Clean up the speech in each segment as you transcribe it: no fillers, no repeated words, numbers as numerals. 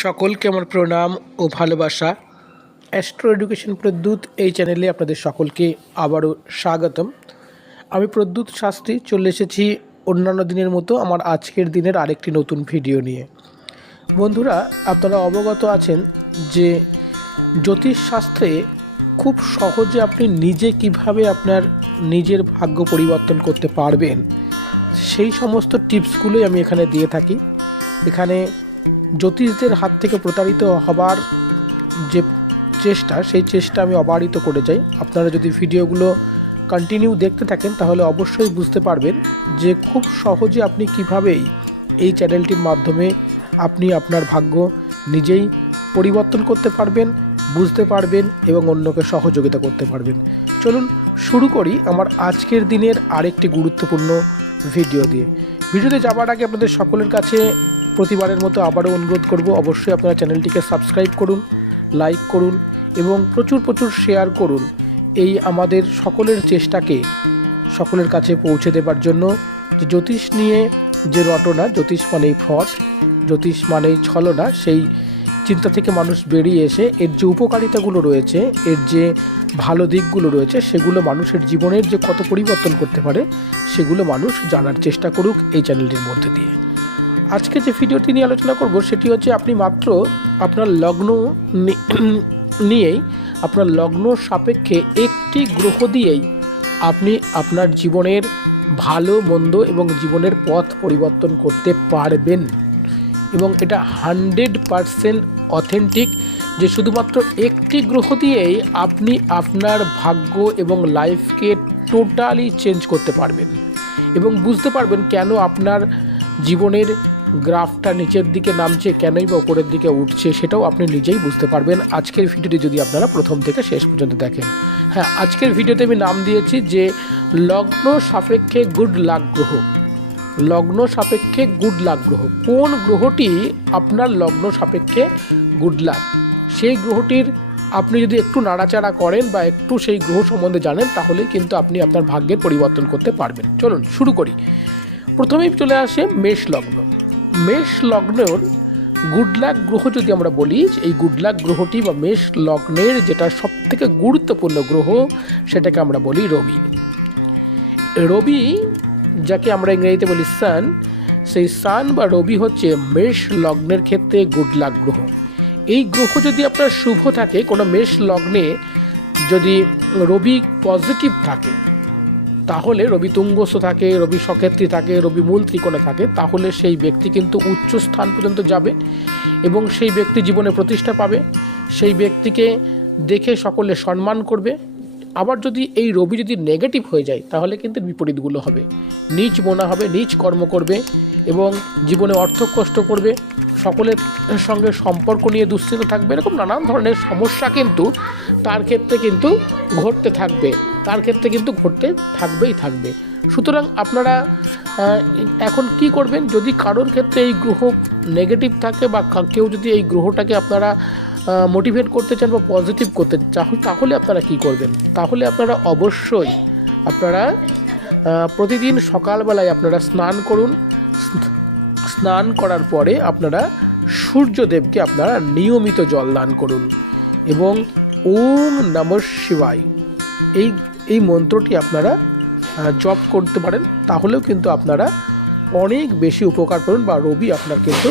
সকলকে আমার প্রণাম ও ভালোবাসা। অ্যাস্ট্রো এডুকেশন প্রদ্যুৎ এই চ্যানেলে আপনাদের সকলকে আবারও স্বাগতম। আমি প্রদ্যুৎ শাস্ত্রী চলে এসেছি অন্যান্য দিনের মতো আমার আজকের দিনের আরেকটি নতুন ভিডিও নিয়ে। বন্ধুরা, আপনারা অবগত আছেন যে জ্যোতিষশাস্ত্রে খুব সহজে আপনি নিজে কিভাবে আপনার নিজের ভাগ্য পরিবর্তন করতে পারবেন সেই সমস্ত টিপসগুলোই আমি এখানে দিয়ে থাকি। এখানে জ্যোতিষদের হাত থেকে প্রতারিত হবার যে সেই চেষ্টা আমি অবারিত করে যাই। আপনারা যদি ভিডিওগুলো কন্টিনিউ দেখতে থাকেন তাহলে অবশ্যই বুঝতে পারবেন যে খুব সহজে আপনি কিভাবেই এই চ্যানেলটির মাধ্যমে আপনি আপনার ভাগ্য নিজেই পরিবর্তন করতে পারবেন, বুঝতে পারবেন এবং অন্যকে সহযোগিতা করতে পারবেন। চলুন শুরু করি আমার আজকের দিনের আরেকটি গুরুত্বপূর্ণ ভিডিও দিয়ে। ভিডিওতে যাওয়ার আগে আপনাদের সকলের কাছে প্রতিবারের মতো আবারও অনুরোধ করব, অবশ্যই আপনারা চ্যানেলটিকে সাবস্ক্রাইব করুন, লাইক করুন এবং প্রচুর শেয়ার করুন এই আমাদের সকলের চেষ্টাকে সকলের কাছে পৌঁছে দেবার জন্য। যে জ্যোতিষ নিয়ে যে রটনা, জ্যোতিষ মানেই ফ্রড, জ্যোতিষ মানেই ছলনা, সেই চিন্তা থেকে মানুষ বেরিয়ে এসে এর যে উপকারিতাগুলো রয়েছে, এর যে ভালো দিকগুলো রয়েছে, সেগুলো মানুষের জীবনের যে কত পরিবর্তন করতে পারে সেগুলো মানুষ জানার চেষ্টা করুক এই চ্যানেলটির মধ্যে দিয়ে। আজকে যে ভিডিওটি নিয়ে আলোচনা করব সেটি হচ্ছে আপনি মাত্র আপনার লগ্ন নিয়েই, আপনার লগ্ন সাপেক্ষে একটি গ্রহ দিয়েই আপনি আপনার জীবনের ভালো মন্দ এবং জীবনের পথ পরিবর্তন করতে পারবেন। এবং এটা 100% অথেন্টিক যে শুধুমাত্র একটি গ্রহ দিয়েই আপনি আপনার ভাগ্য এবং লাইফকে টোটালি চেঞ্জ করতে পারবেন এবং বুঝতে পারবেন কেন আপনার জীবনের গ্রাফটা নিচের দিকে নামছে, কেনই বা উপরের দিকে উঠছে, সেটাও আপনি নিজেই বুঝতে পারবেন আজকের ভিডিওটি যদি আপনারা প্রথম থেকে শেষ পর্যন্ত দেখেন। হ্যাঁ, আজকের ভিডিওতে আমি নাম দিয়েছি যে লগ্ন সাপেক্ষে গুড লাক গ্রহ। লগ্ন সাপেক্ষে গুড লাক গ্রহ, কোন গ্রহটি আপনার লগ্ন সাপেক্ষে গুড লাক, সেই গ্রহটির আপনি যদি একটু নাড়াচাড়া করেন বা একটু সেই গ্রহ সম্বন্ধে জানেন তাহলেই কিন্তু আপনি আপনার ভাগ্যের পরিবর্তন করতে পারবেন। চলুন শুরু করি। প্রথমেই চলে আসে মেষ লগ্ন। মেষ লগ্নের গুড লাক গ্রহ যদি আমরা বলি, এই গুড লাক গ্রহটি বা মেষ লগ্নের যেটা সবথেকে গুরুত্বপূর্ণ গ্রহ সেটাকে আমরা বলি রবি। রবি যাকে আমরা ইংরেজিতে বলি সান, সেই সান বা রবি হচ্ছে মেষ লগ্নের ক্ষেত্রে গুড লাক গ্রহ। এই গ্রহ যদি আপনার শুভ থাকে, কোনো মেষ লগ্নে যদি রবি পজিটিভ থাকে, তাহলে রবি তুঙ্গস্থ থাকে, রবি সক্ষেত্রী থাকে, রবি মূল ত্রিকোণে থাকে, তাহলে সেই ব্যক্তি কিন্তু উচ্চ স্থান পর্যন্ত যাবে এবং সেই ব্যক্তি জীবনে প্রতিষ্ঠা পাবে, সেই ব্যক্তিকে দেখে সকলে সম্মান করবে। আবার যদি এই রবি যদি নেগেটিভ হয়ে যায় তাহলে কিন্তু বিপরীতগুলো হবে, নীচ মনা হবে, নীচ কর্ম করবে এবং জীবনে অর্থ কষ্ট করবে, সকলের সঙ্গে সম্পর্ক নিয়ে দুশ্চিন্তা থাকবে, এরকম নানান ধরনের সমস্যা কিন্তু তার ক্ষেত্রে কিন্তু ঘটতে থাকবে, তার ক্ষেত্রে কিন্তু ঘটতে থাকবে। সুতরাং আপনারা এখন কি করবেন, যদি কারোর ক্ষেত্রে এই গ্রহ নেগেটিভ থাকে বা কেউ যদি এই গ্রহটাকে আপনারা মোটিভেট করতে চান বা পজিটিভ করতে চান, তাহলে আপনারা কি করবেন, তাহলে আপনারা অবশ্যই আপনারা প্রতিদিন সকালবেলায় আপনারা স্নান করুন। স্নান করার পরে আপনারা সূর্যদেবকে আপনারা নিয়মিত জল দান করুন এবং ওম নমঃ শিবায় এই মন্ত্রটি আপনারা জপ করতে পারেন, তাহলেও কিন্তু আপনারা অনেক বেশি উপকার পাবেন বা রবি আপনার কিন্তু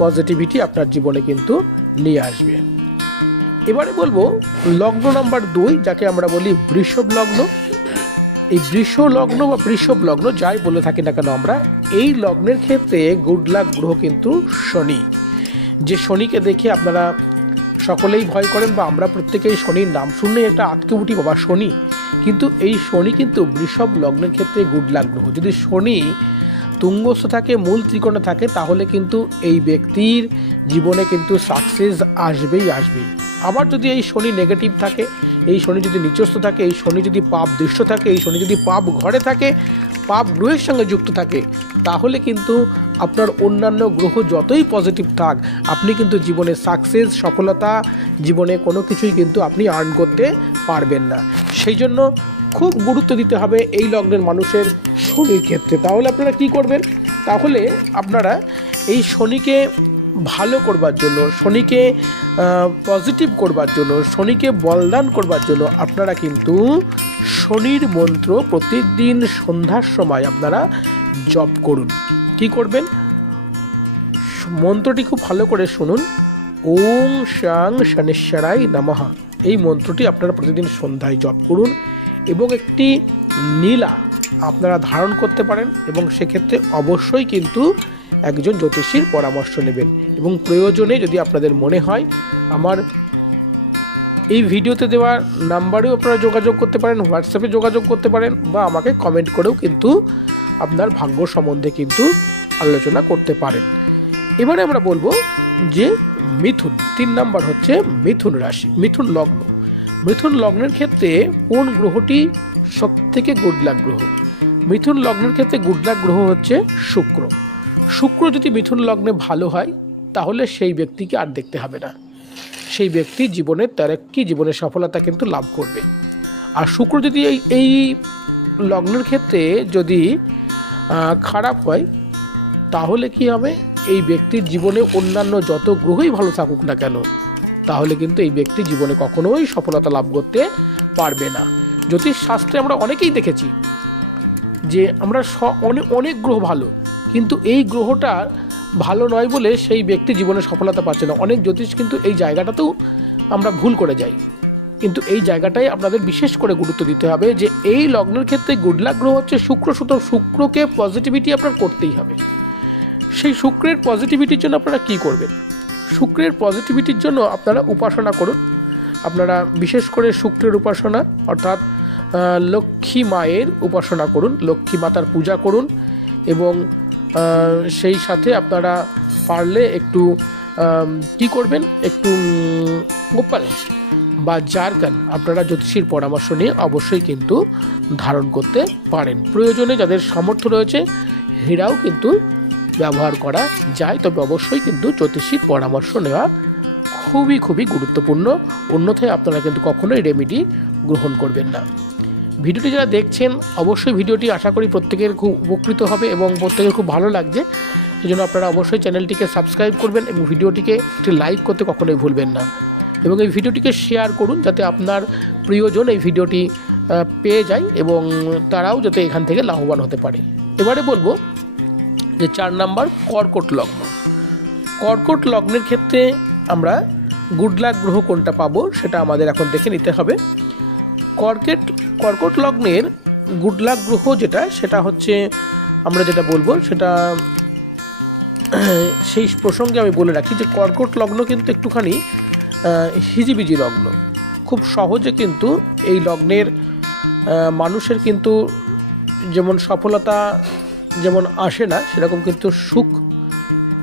পজিটিভিটি আপনার জীবনে কিন্তু নিয়ে আসবে। এবারে বলবো লগ্ন নাম্বার 2, যাকে আমরা বলি বৃষভ লগ্ন। এই বৃষ লগ্ন বা বৃষভ লগ্ন যাই বলে থাকি না কেন আমরা, এই লগ্নের ক্ষেত্রে গুড লাক গ্রহ কিন্তু শনি। যে শনিকে দেখে আপনারা সকলেই ভয় করেন বা আমরা প্রত্যেকেই শনির নাম শুনলেই একটা আটকে উঠি, বাবা শনি, কিন্তু এই শনি কিন্তু বৃষভ লগ্নের ক্ষেত্রে গুড লাক গ্রহ। যদি শনি তুঙ্গস্থ থাকে, মূল ত্রিকোণে থাকে, তাহলে কিন্তু এই ব্যক্তির জীবনে কিন্তু সাকসেস আসবেই। আবার যদি এই শনি নেগেটিভ থাকে, এই শনি যদি নিচস্থ থাকে, এই শনি যদি পাপ দৃশ্য থাকে, এই শনি যদি পাপ ঘরে থাকে, পাপ গ্রহের সঙ্গে যুক্ত থাকে, তাহলে কিন্তু আপনার অন্যান্য গ্রহ যতই পজিটিভ থাক, আপনি কিন্তু জীবনে সাকসেস, সফলতা, জীবনে কোনো কিছুই কিন্তু আপনি আর্ন করতে পারবেন না। সেই জন্য খুব গুরুত্ব দিতে হবে এই লগ্নের মানুষের শনির ক্ষেত্রে। তাহলে আপনারা কি করবেন, তাহলে আপনারা এই শনিকে ভালো করবার জন্য, শনিকে পজিটিভ করবার জন্য, শনিকে বলদান করবার জন্য আপনারা কিন্তু শনির মন্ত্র প্রতিদিন সন্ধ্যার সময় আপনারা জপ করুন। কি করবেন? মন্ত্রটি খুব ভালো করে শুনুন। ওম শাং শনেশ্বরায় নমঃ, এই মন্ত্রটি আপনারা প্রতিদিন সন্ধ্যায় জপ করুন এবং একটি নীলা আপনারা ধারণ করতে পারেন এবং সেক্ষেত্রে অবশ্যই কিন্তু একজন জ্যোতিষীর পরামর্শ নেবেন এবং প্রয়োজনে যদি আপনাদের মনে হয় আমার এই ভিডিওতে দেওয়া নাম্বারেও আপনারা যোগাযোগ করতে পারেন, হোয়াটসঅ্যাপে যোগাযোগ করতে পারেন বা আমাকে কমেন্ট করেও কিন্তু আপনার ভাগ্য সম্বন্ধে কিন্তু আলোচনা করতে পারেন। এবারে আমরা বলবো যে মিথুন, 3 নাম্বার হচ্ছে মিথুন রাশি, মিথুন লগ্ন। মিথুন লগ্নের ক্ষেত্রে কোন গ্রহটি সবথেকে গুড লাক গ্রহ? মিথুন লগ্নের ক্ষেত্রে গুড লাক গ্রহ হচ্ছে শুক্র। শুক্র যদি মিথুন লগ্নে ভালো হয় তাহলে সেই ব্যক্তিকে আর দেখতে হবে না, সেই ব্যক্তি জীবনের তারাক্কি, জীবনের সফলতা কিন্তু লাভ করবে। আর শুক্র যদি এই লগ্নের ক্ষেত্রে যদি খারাপ হয় তাহলে কি হবে? এই ব্যক্তির জীবনে অন্যান্য যত গ্রহই ভালো থাকুক না কেন তাহলে কিন্তু এই ব্যক্তি জীবনে কখনোই সফলতা লাভ করতে পারবে না। জ্যোতিষ শাস্ত্রে আমরা অনেকেই দেখেছি যে আমরা অনেক গ্রহ ভালো, কিন্তু এই গ্রহটা ভালো নয় বলে সেই ব্যক্তি জীবনে সফলতা পাচ্ছে না। অনেক জ্যোতিষ কিন্তু এই জায়গাটাতেও আমরা ভুল করে যাই, কিন্তু এই জায়গাটাই আপনাদের বিশেষ করে গুরুত্ব দিতে হবে যে এই লগ্নের ক্ষেত্রে গুড লাক গ্রহ হচ্ছে শুক্র। সুতরাং শুক্রকে পজিটিভিটি আপনার করতেই হবে। সেই শুক্রের পজিটিভিটির জন্য আপনারা কি করবেন? শুক্রের পজিটিভিটির জন্য আপনারা উপাসনা করুন। আপনারা বিশেষ করে শুক্রের উপাসনা অর্থাৎ লক্ষ্মী মায়ের উপাসনা করুন, লক্ষ্মী মাতার পূজা করুন এবং সেই সাথে আপনারা পারলে একটু কি করবেন, একটু গোপাল বা জারকান আপনারা জ্যোতিষীর পরামর্শ নিয়ে অবশ্যই কিন্তু ধারণ করতে পারেন। প্রয়োজনে যাদের সামর্থ্য রয়েছে হীরাও কিন্তু ব্যবহার করা যায়, তবে অবশ্যই কিন্তু জ্যোতিষীর পরামর্শ নেওয়া খুবই গুরুত্বপূর্ণ, অন্যথায় আপনারা কিন্তু কখনোই রেমেডি গ্রহণ করবেন না। ভিডিওটি যারা দেখছেন অবশ্যই ভিডিওটি আশা করি প্রত্যেকের খুব উপকৃত হবে এবং প্রত্যেকের খুব ভালো লাগছে, সেজন্য আপনারা অবশ্যই চ্যানেলটিকে সাবস্ক্রাইব করবেন এবং ভিডিওটিকে একটি লাইক করতে কখনোই ভুলবেন না এবং এই ভিডিওটিকে শেয়ার করুন যাতে আপনার প্রিয়জন এই ভিডিওটি পেয়ে যায় এবং তারাও যাতে এখান থেকে লাভবান হতে পারে। এবারে বলবো যে 4 নাম্বার কর্কট লগ্ন। কর্কট লগ্নের ক্ষেত্রে আমরা গুড লাক গ্রহ কোনটা পাবো সেটা আমাদের এখন দেখে নিতে হবে। কর্কট লগ্নের গুড লাক গ্রহ সেটা হচ্ছে আমরা যেটা বলবো সেটা সেই প্রসঙ্গে আমি বলে রাখি যে কর্কট লগ্ন কিন্তু একটুখানি হিজিবিজি লগ্ন। খুব সহজে কিন্তু এই লগ্নের মানুষের কিন্তু যেমন সফলতা যেমন আসে না, সেরকম কিন্তু সুখ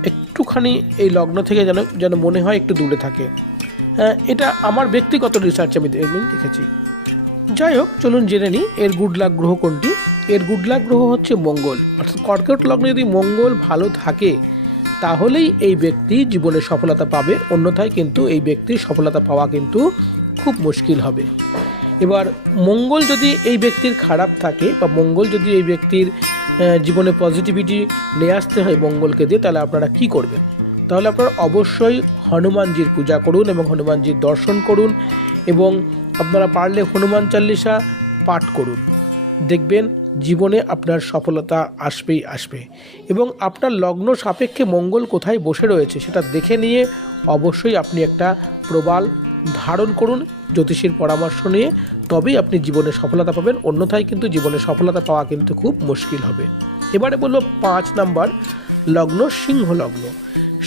একটুখানি এই লগ্ন থেকে যেন মনে হয় একটু দূরে থাকে। এটা আমার ব্যক্তিগত রিসার্চ আমি দেখেছি। যাই হোক, চলুন জেনে নিই এর গুড লাক গ্রহ কোনটি। এর গুড লাক গ্রহ হচ্ছে মঙ্গল। অর্থাৎ কর্কট লগ্নে যদি মঙ্গল ভালো থাকে তাহলেই এই ব্যক্তি জীবনে সফলতা পাবে, অন্যথায় কিন্তু এই ব্যক্তির সফলতা পাওয়া কিন্তু খুব মুশকিল হবে। এবার মঙ্গল যদি এই ব্যক্তির খারাপ থাকে বা মঙ্গল যদি এই ব্যক্তির জীবনে পজিটিভিটি নিয়ে আসতে হয় মঙ্গলকে দিয়ে, তাহলে আপনারা কি করবেন? তাহলে আপনারা অবশ্যই হনুমানজির পূজা করুন এবং হনুমানজির দর্শন করুন এবং আপনারা পারলে হনুমান চালিসা পাঠ করুন। দেখবেন জীবনে আপনার সফলতা আসবে এবং আপনার লগ্ন সাপেক্ষে মঙ্গল কোথায় বসে রয়েছে সেটা দেখে নিয়ে অবশ্যই আপনি একটা প্রবাল ধারণ করুন জ্যোতিষীর পরামর্শ নিয়ে, তবেই আপনি জীবনে সফলতা পাবেন, অন্যথায় কিন্তু জীবনে সফলতা পাওয়া কিন্তু খুব মুশকিল হবে। এবারে বলবো 5 নাম্বার লগ্ন সিংহ লগ্ন।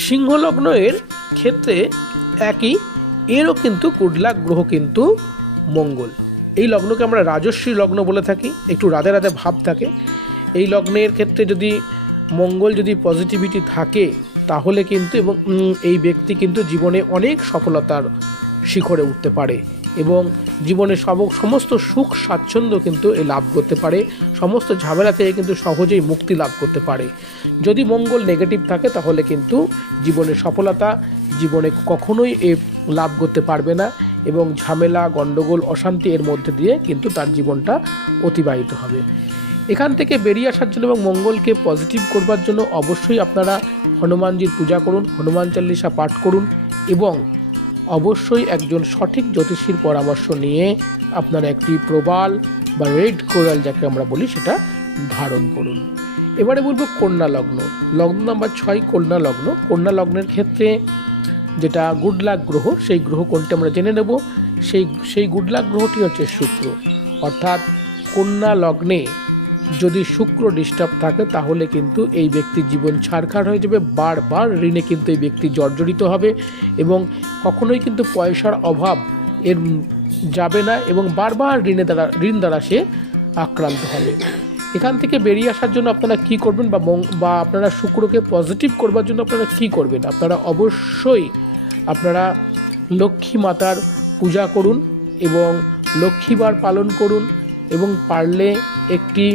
সিংহ লগ্ন এর ক্ষেত্রে একই, এরও কিন্তু গুড লাক গ্রহ কিন্তু মঙ্গল। এই লগ্নকে আমরা রাজস্বী লগ্ন বলে থাকি, একটু রাধে রাধে ভাব থাকে। এই লগ্নের ক্ষেত্রে যদি মঙ্গল যদি পজিটিভিটি থাকে তাহলে কিন্তু এবং এই ব্যক্তি কিন্তু জীবনে অনেক সফলতার শিখরে উঠতে পারে এবং জীবনে সমস্ত সুখ স্বাচ্ছন্দ্য কিন্তু এ লাভ করতে পারে, সমস্ত ঝামেলা থেকে কিন্তু সহজেই মুক্তি লাভ করতে পারে। যদি মঙ্গল নেগেটিভ থাকে তাহলে কিন্তু জীবনে সফলতা জীবনে কখনোই এ লাভ করতে পারবে না এবং ঝামেলা গণ্ডগোল অশান্তি এর মধ্যে দিয়ে কিন্তু তার জীবনটা অতিবাহিত হবে। এখান থেকে বেরিয়ে আসার জন্য এবং মঙ্গলকে পজিটিভ করবার জন্য অবশ্যই আপনারা হনুমানজির পূজা করুন, হনুমান চল্লিশা পাঠ করুন এবং অবশ্যই একজন সঠিক জ্যোতিষীর পরামর্শ নিয়ে আপনারা একটি প্রবাল বা রেড কোরাল যাকে আমরা বলি সেটা ধারণ করুন। এবারে বলবো কন্যা লগ্ন। লগ্ন নাম্বার 6 কন্যা লগ্ন। কন্যা লগ্নের ক্ষেত্রে যেটা গুড লাক গ্রহ, সেই গ্রহ কোনটি আমরা জেনে নেব। সেই গুড লাক গ্রহটি হচ্ছে শুক্র। অর্থাৎ কন্যা লগ্নে যদি শুক্র ডিস্টার্ব থাকে তাহলে কিন্তু এই ব্যক্তির জীবন ছাড়খাড় হয়ে যাবে। বারবার ঋণে কিন্তু এই ব্যক্তি জর্জরিত হবে এবং কখনোই কিন্তু পয়সার অভাব এর যাবে না এবং বারবার ঋণ দ্বারা সে আক্রান্ত হবে। এখান থেকে বেরিয়ে আসার জন্য আপনারা কি করবেন বা আপনারা শুক্রকে পজিটিভ করবার জন্য আপনারা কি করবেন? আপনারা অবশ্যই আপনারা লক্ষ্মী মাতার পূজা করুন এবং লক্ষ্মীবার পালন করুন এবং পারলে একটি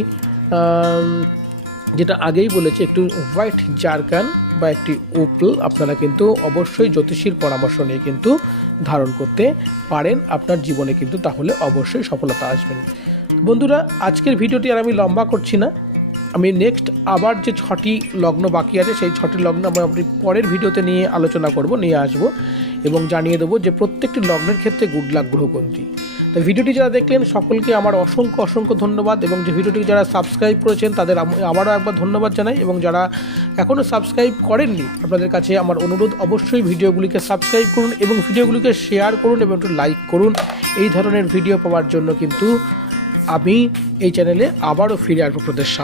যেটা আগেই বলেছি একটু হোয়াইট জারকান বা একটি ওপল আপনারা কিন্তু অবশ্যই জ্যোতিষীর পরামর্শ নিয়ে কিন্তু ধারণ করতে পারেন। আপনার জীবনে কিন্তু তাহলে অবশ্যই সফলতা আসবেন। বন্ধুরা, আজকের ভিডিওটি আর আমি লম্বা করছি না। আমি নেক্সট আবার যে 6টি লগ্ন বাকি আছে সেই 6টি লগ্ন আমরা পরের ভিডিওতে নিয়ে আলোচনা করব, নিয়ে আসব এবং জানিয়ে দেবো যে প্রত্যেকটি লগ্নের ক্ষেত্রে গুড লাক গ্রহ কোনটি। তো ভিডিওটি যারা দেখলেন সকলকে আমার অসংখ্য ধন্যবাদ এবং যে ভিডিওটি যারা সাবস্ক্রাইব করেছেন তাদের আবারও একবার ধন্যবাদ জানাই এবং যারা এখনও সাবস্ক্রাইব করেননি আপনাদের কাছে আমার অনুরোধ অবশ্যই ভিডিওগুলিকে সাবস্ক্রাইব করুন এবং ভিডিওগুলিকে শেয়ার করুন এবং একটু লাইক করুন। এই ধরনের ভিডিও পাওয়ার জন্য কিন্তু আমি এই চ্যানেলে আবারও ফিরে আসবো আপনাদের সামনে।